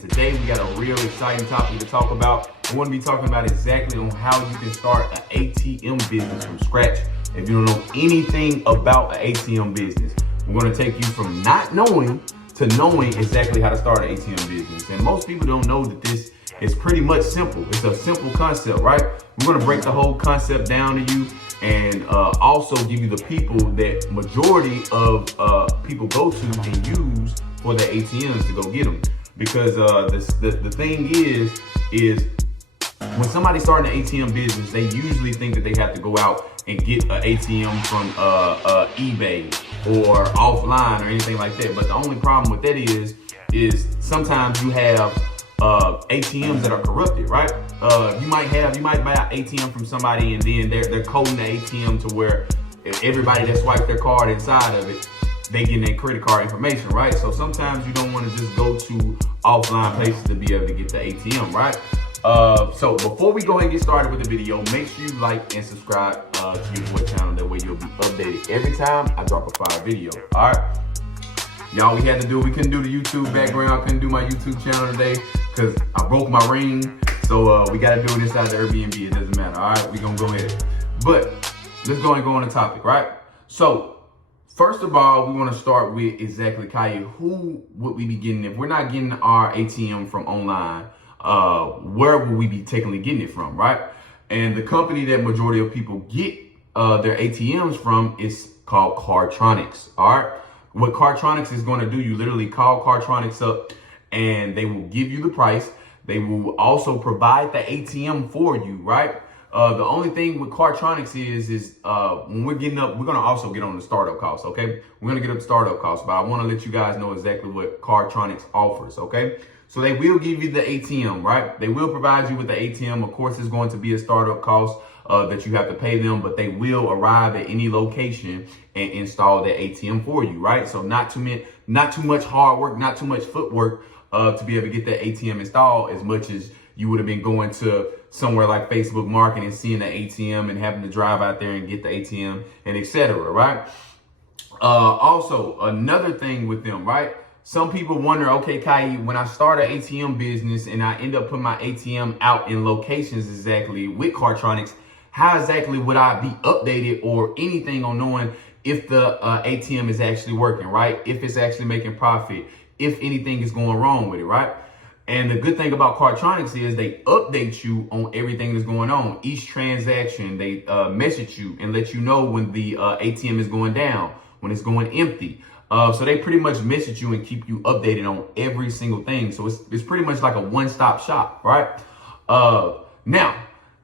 and today we got a real exciting topic to talk about. We're going to be talking about exactly on how you can start an ATM business from scratch. If you don't know anything about an ATM business, we're going to take you from not knowing to knowing exactly how to start an ATM business. And most people don't know that this is pretty much simple. It's a simple concept, right? We're going to break the whole concept down to you and also give you the people that majority of people go to and use for the ATMs to go get them. Because the thing is when somebody's starting an ATM business, they usually think that they have to go out and get an ATM from eBay or offline or anything like that. But the only problem with that is sometimes you have ATMs that are corrupted, right? You might buy an ATM from somebody and then they're coding the ATM to where everybody that swipes their card inside of it, they get their credit card information, right? So sometimes you don't want to just go to offline places to be able to get the ATM, right? So before we go ahead and get started with the video, make sure you like and subscribe to your boy channel. That way you'll be updated every time I drop a fire video. All right, y'all, we couldn't do the YouTube background, couldn't do my YouTube channel today because I broke my ring. So we got to do it inside the Airbnb. It doesn't matter. All right, we gonna go ahead. But let's go and go on the topic, right? So first of all, we want to start with exactly, Kaya, who would we be getting if we're not getting our ATM from online? Where would we be technically getting it from, right? And the company that majority of people get their ATMs from is called Cartronics. All right, what Cartronics is going to do, you literally call Cartronics up and they will give you the price. They will also provide the ATM for you, right? The only thing with Cartronics is when we're getting up, we're going to also get on the startup costs, okay? We're going to get up the startup costs, but I want to let you guys know exactly what Cartronics offers, okay? So they will give you the ATM, right? They will provide you with the ATM. Of course, it's going to be a startup cost that you have to pay them, but they will arrive at any location and install the ATM for you, right? So not too much hard work, not too much footwork to be able to get the ATM installed as much as you would have been going to somewhere like Facebook Market and seeing the ATM and having to drive out there and get the ATM and etc. Right? Also, another thing with them, right? Some people wonder, okay, Kai, when I start an ATM business and I end up putting my ATM out in locations exactly with Cartronics, how exactly would I be updated or anything on knowing if the ATM is actually working, right? If it's actually making profit, if anything is going wrong with it, right? And the good thing about Cartronics is they update you on everything that's going on. Each transaction, they message you and let you know when the ATM is going down, when it's going empty. So they pretty much message you and keep you updated on every single thing. So it's pretty much like a one-stop shop, right? Now,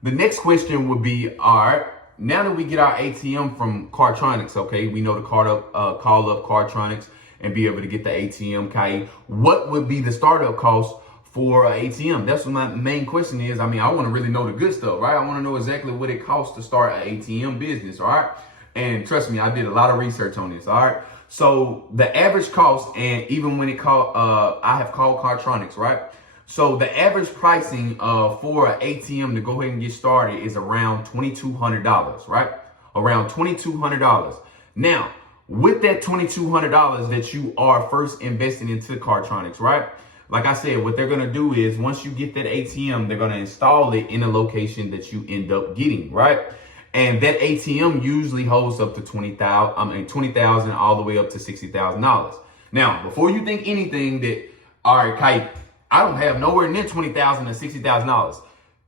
the next question would be, all right, now that we get our ATM from Cartronics, okay, we know to call up Cartronics and be able to get the ATM, Kai, what would be the startup cost for an ATM? That's what my main question is. I mean, I want to really know the good stuff, right? I want to know exactly what it costs to start an ATM business, all right? And trust me, I did a lot of research on this, all right? So the average cost, and even when I have called Cartronics, right? So the average pricing for an ATM to go ahead and get started is around $2,200, right? Around $2,200. Now, with that $2,200 that you are first investing into Cartronics, right? Like I said, what they're going to do is once you get that ATM, they're going to install it in a location that you end up getting, right? And that ATM usually holds up to $20,000 all the way up to $60,000. Now, before you think anything that, all right, Kite, I don't have nowhere near $20,000 to $60,000.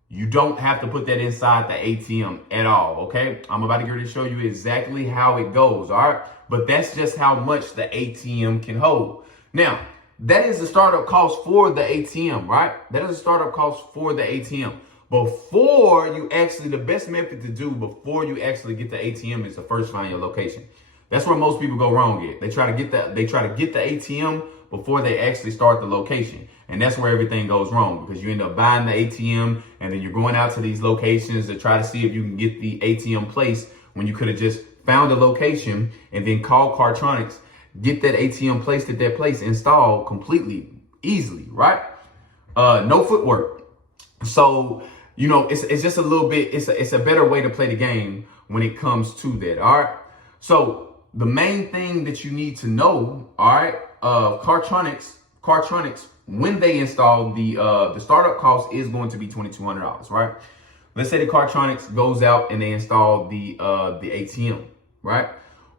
You don't have to put that inside the ATM at all, okay? I'm about to get ready to show you exactly how it goes, all right? But that's just how much the ATM can hold. Now, that is the startup cost for the ATM, right? That is the startup cost for the ATM. Before you actually, the best method to do before you actually get the ATM is to first find your location. That's where most people go wrong at. They try to get the ATM before they actually start the location. And that's where everything goes wrong because you end up buying the ATM and then you're going out to these locations to try to see if you can get the ATM placed when you could have just found a location and then call Cartronics, get that ATM placed at that place, installed completely easily, right? No footwork. So, you know, it's just a little bit, it's a better way to play the game when it comes to that, all right? So the main thing that you need to know, all right, Cartronics when they install the startup cost is going to be $2,200, right? Let's say the Cartronics goes out and they install the ATM, right?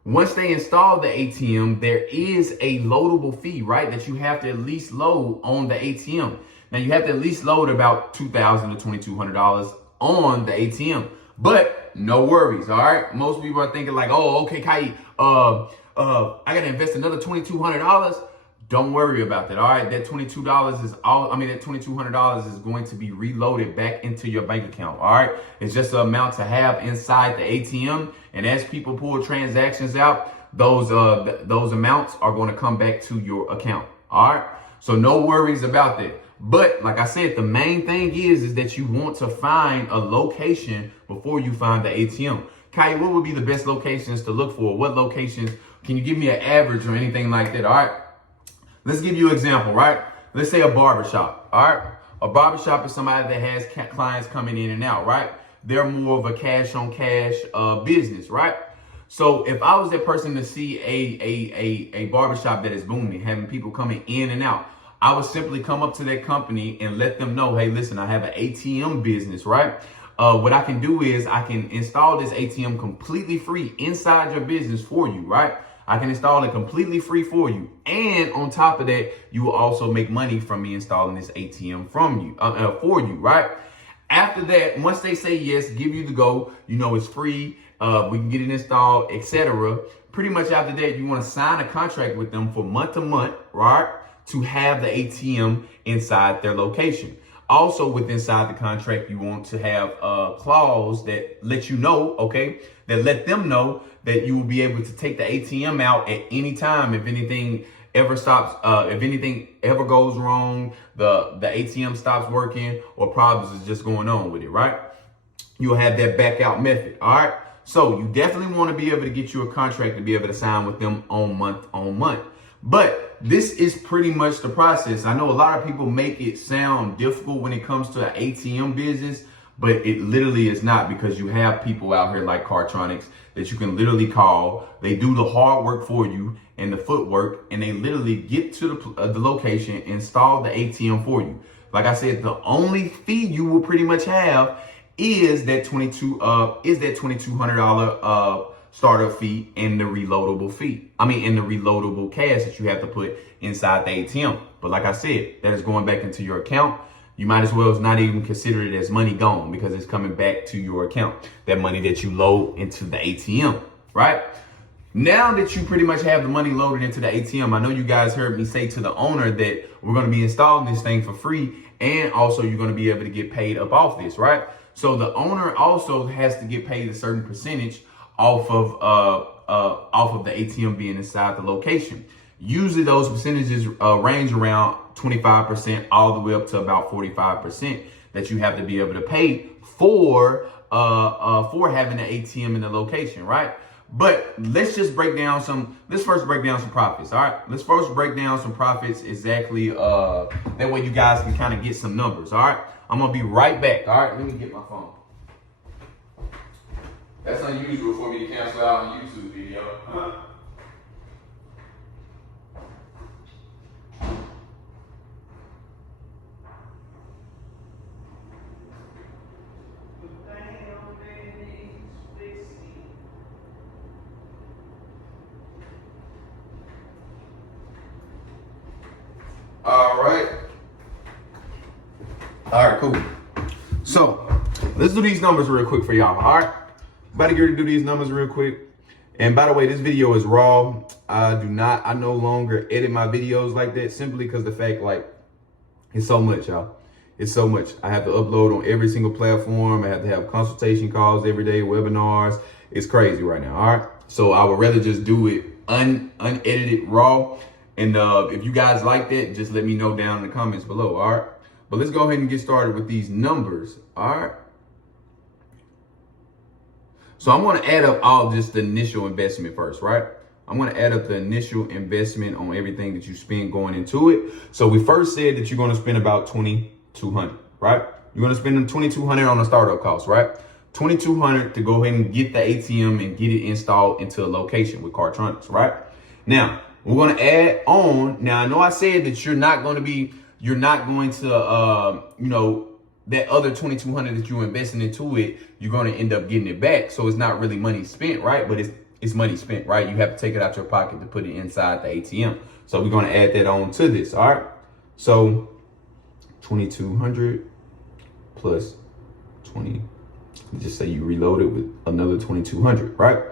Once they install the ATM, there is a loadable fee, right? That you have to at least load on the ATM. Now you have to at least load about $2,000 to $2,200 on the ATM, but no worries, all right? Most people are thinking like, oh, okay, Kai, I gotta invest another $2,200. Don't worry about that, all right? That $22 is that $2,200 is going to be reloaded back into your bank account, all right? It's just the amount to have inside the ATM, and as people pull transactions out, those amounts are going to come back to your account, all right? So no worries about that. But like I said, the main thing is that you want to find a location before you find the ATM. Kai, what would be the best locations to look for? What locations? Can you give me an average or anything like that, all right? Let's give you an example, right? Let's say a barbershop, all right? A barbershop is somebody that has clients coming in and out, right? They're more of a cash on cash business, right? So if I was that person to see a barbershop that is booming, having people coming in and out, I would simply come up to that company and let them know, hey, listen, I have an ATM business, right? What I can do is I can install this ATM completely free inside your business for you, right? I can install it completely free for you. And on top of that, you will also make money from me installing this ATM for you, right? After that, once they say yes, give you the go, you know it's free, we can get it installed, etc. Pretty much after that, you want to sign a contract with them for month to month, right? To have the ATM inside their location. Also, inside the contract, you want to have a clause that lets you know, okay, that let them know that you will be able to take the ATM out at any time if anything ever stops, if anything ever goes wrong, the ATM stops working or problems is just going on with it, right? You'll have that back out method, all right? So you definitely want to be able to get you a contract to be able to sign with them on month. But this is pretty much the process. I know a lot of people make it sound difficult when it comes to an ATM business, but it literally is not, because you have people out here like Cartronics that you can literally call. They do the hard work for you and the footwork, and they literally get to the location, install the ATM for you. Like I said, the only fee you will pretty much have is that $2,200 startup fee and the reloadable fee. And the reloadable cash that you have to put inside the ATM. But like I said, that is going back into your account. You might as well not even consider it as money gone, because it's coming back to your account. That money that you load into the ATM, right? Now that you pretty much have the money loaded into the ATM, I know you guys heard me say to the owner that we're going to be installing this thing for free, and also you're going to be able to get paid up off this, right? So the owner also has to get paid a certain percentage off of the ATM being inside the location. Usually those percentages range around 25% all the way up to about 45% that you have to be able to pay for having an ATM in the location, right? But let's first break down some profits, all right? Let's first break down some profits exactly, that way you guys can kind of get some numbers, all right? I'm gonna be right back, all right? Let me get my phone. That's unusual for me to cancel out a YouTube video. All right, cool. So let's do these numbers real quick for y'all. All right, about to get ready to do these numbers real quick. And by the way, this video is raw. I no longer edit my videos like that, simply because the fact, like, it's so much, y'all. It's so much. I have to upload on every single platform. I have to have consultation calls every day, webinars. It's crazy right now. All right. So I would rather just do it unedited, raw. And if you guys like that, just let me know down in the comments below. All right. But let's go ahead and get started with these numbers. All right. So I'm going to add up all just the initial investment first, right? I'm going to add up the initial investment on everything that you spend going into it. So we first said that you're going to spend about $2,200, right? You're going to spend $2,200 on the startup cost, right? $2,200 to go ahead and get the ATM and get it installed into a location with Cartronics, right? Now, we're going to add on. Now, I know I said that you're not going to be you're not going to, that other 2,200 that you're investing into it, you're going to end up getting it back. So it's not really money spent, right? But it's money spent, right? You have to take it out your pocket to put it inside the ATM. So we're going to add that on to this, all right? So 2,200 plus 20, just say you reload it with another 2,200, right?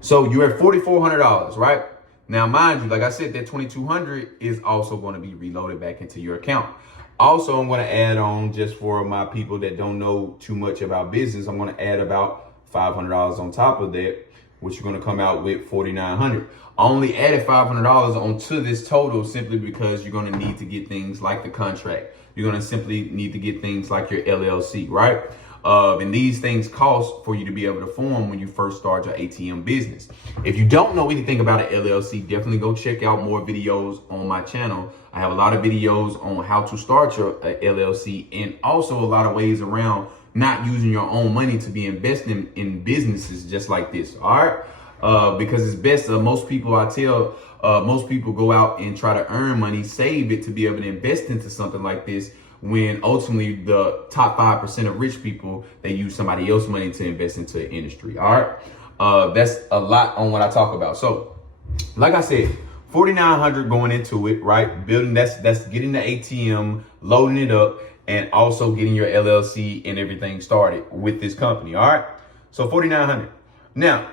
So you're at $4,400, right? Now, mind you, like I said, that 2,200 is also going to be reloaded back into your account. Also, I'm going to add on, just for my people that don't know too much about business, I'm going to add about $500 on top of that, which you're going to come out with $4,900. I only added $500 onto this total simply because you're going to need to get things like the contract. You're going to simply need to get things like your LLC, right? And these things cost for you to be able to form when you first start your ATM business. If you don't know anything about an LLC, definitely go check out more videos on my channel. I have a lot of videos on how to start your LLC, and also a lot of ways around not using your own money to be investing in businesses just like this. All right. Because it's best, most people go out and try to earn money, save it to be able to invest into something like this, when ultimately the top 5% of rich people, they use somebody else's money to invest into the industry. All right. That's a lot on what I talk about. So like I said, 4,900 going into it, right? Building, that's getting the ATM, loading it up, and also getting your LLC and everything started with this company. All right. So 4,900. Now,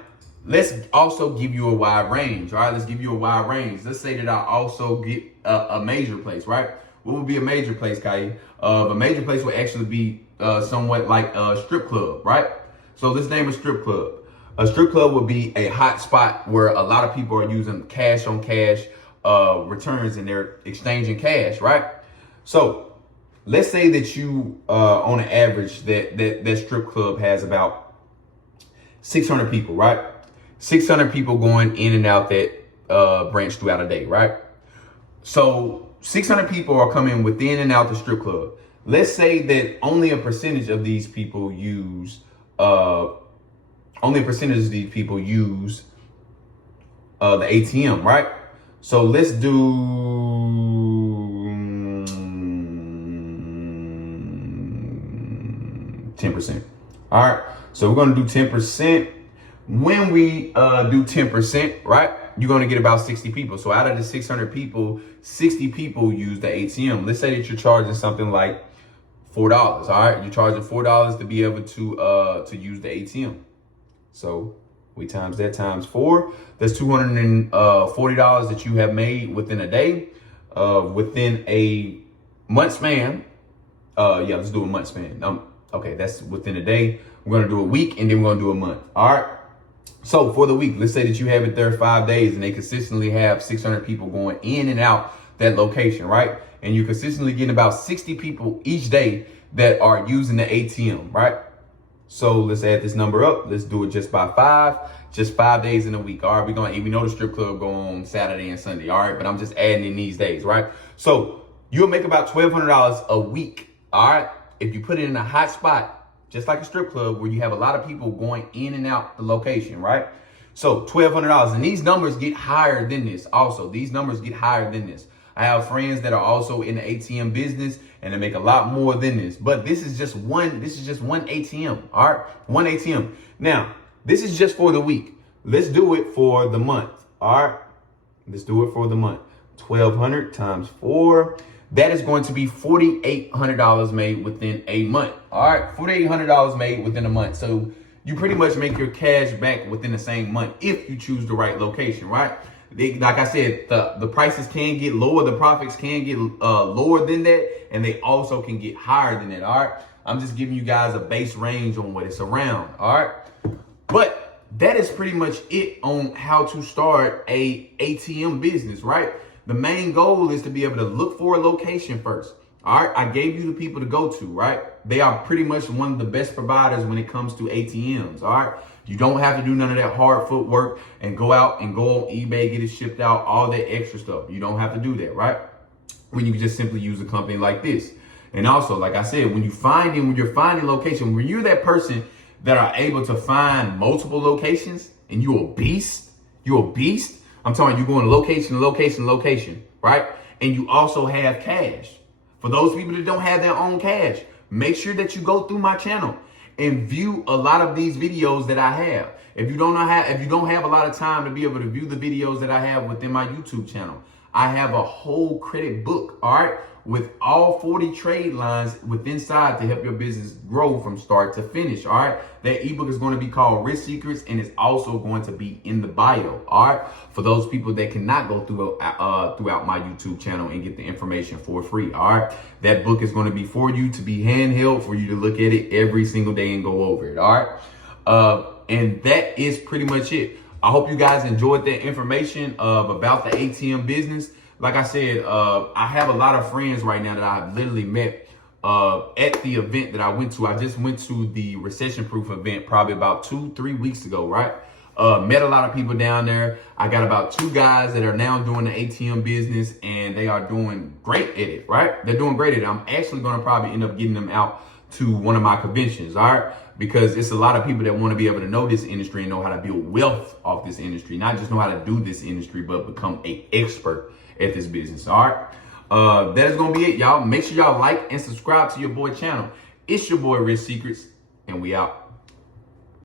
let's also give you a wide range. All right. Let's give you a wide range. Let's say that I also get a major place, right? What would be a major place, Kai? A major place would actually be somewhat like a strip club, right? So let's name a strip club. A strip club would be a hot spot where a lot of people are using cash on cash returns, and they're exchanging cash, right? So let's say that you, on an average, that strip club has about 600 people, right? 600 people going in and out that branch throughout a day, right? So 600 people are coming within and out the strip club. Let's say that only a percentage of these people use the ATM, right? So let's do 10%. All right. So we're going to do 10%. When we do 10%, right, you're going to get about 60 people. So out of the 600 people, 60 people use the ATM. Let's say that you're charging something like $4. All right. You're charging $4 to be able to use the ATM. So we times that times 4. That's $240 that you have made within a day, within a month span. Yeah, let's do a month span. Okay, that's within a day. We're going to do a week, and then we're going to do a month. All right. So for the week, let's say that you have it there 5 days, and they consistently have 600 people going in and out that location, right? And you're consistently getting about 60 people each day that are using the ATM, right? So let's add this number up. Let's do it just by 5, just 5 days in a week. All right, we know the strip club go on Saturday and Sunday. All right, but I'm just adding in these days, right? So you'll make about $1,200 a week. All right, if you put it in a hot spot, just like a strip club where you have a lot of people going in and out the location, right? So $1,200, and these numbers get higher than this. Also, these numbers get higher than this. I have friends that are also in the ATM business, and they make a lot more than this. But this is just one ATM. All right, one ATM. Now, this is just for the week. Let's do it for the month. All right, let's do it for the month. 1,200 times 4. That is going to be $4,800 made within a month. All right, $4,800 made within a month. So you pretty much make your cash back within the same month if you choose the right location, right? Like I said, the prices can get lower, the profits can get lower than that, and they also can get higher than that. All right, I'm just giving you guys a base range on what it's around. All right, but that is pretty much it on how to start a ATM business, right? The main goal is to be able to look for a location first. All right, I gave you the people to go to, right? They are pretty much one of the best providers when it comes to ATMs. All right, you don't have to do none of that hard footwork and go out and go on eBay, get it shipped out, all that extra stuff. You don't have to do that, right? When you can just simply use a company like this. And also, like I said, when you're finding location, when you're that person that are able to find multiple locations and you're a beast. I'm talking you going to location, right? And you also have cash. For those people that don't have their own cash, make sure that you go through my channel and view a lot of these videos that I have. If you don't have a lot of time to be able to view the videos that I have within my YouTube channel, I have a whole credit book, all right, with all 40 trade lines within inside to help your business grow from start to finish, all right? That ebook is going to be called Risk Secrets, and it's also going to be in the bio, all right? For those people that cannot go throughout my YouTube channel and get the information for free, all right? That book is going to be for you to be handheld, for you to look at it every single day and go over it, all right? And that is pretty much it. I hope you guys enjoyed that information about the ATM business. Like I said, I have a lot of friends right now that I've literally met at the event that I went to. I just went to the recession proof event probably about 2-3 weeks ago, right? Met a lot of people down there. I got about 2 guys that are now doing the ATM business, and they are doing great at it, right? They're doing great at it. I'm actually going to probably end up getting them out to one of my conventions, all right? Because it's a lot of people that want to be able to know this industry and know how to build wealth off this industry, not just know how to do this industry, but become an expert at this business, all right? That is going to be it, y'all. Make sure y'all like and subscribe to your boy channel. It's your boy, Risk Secrets, and we out.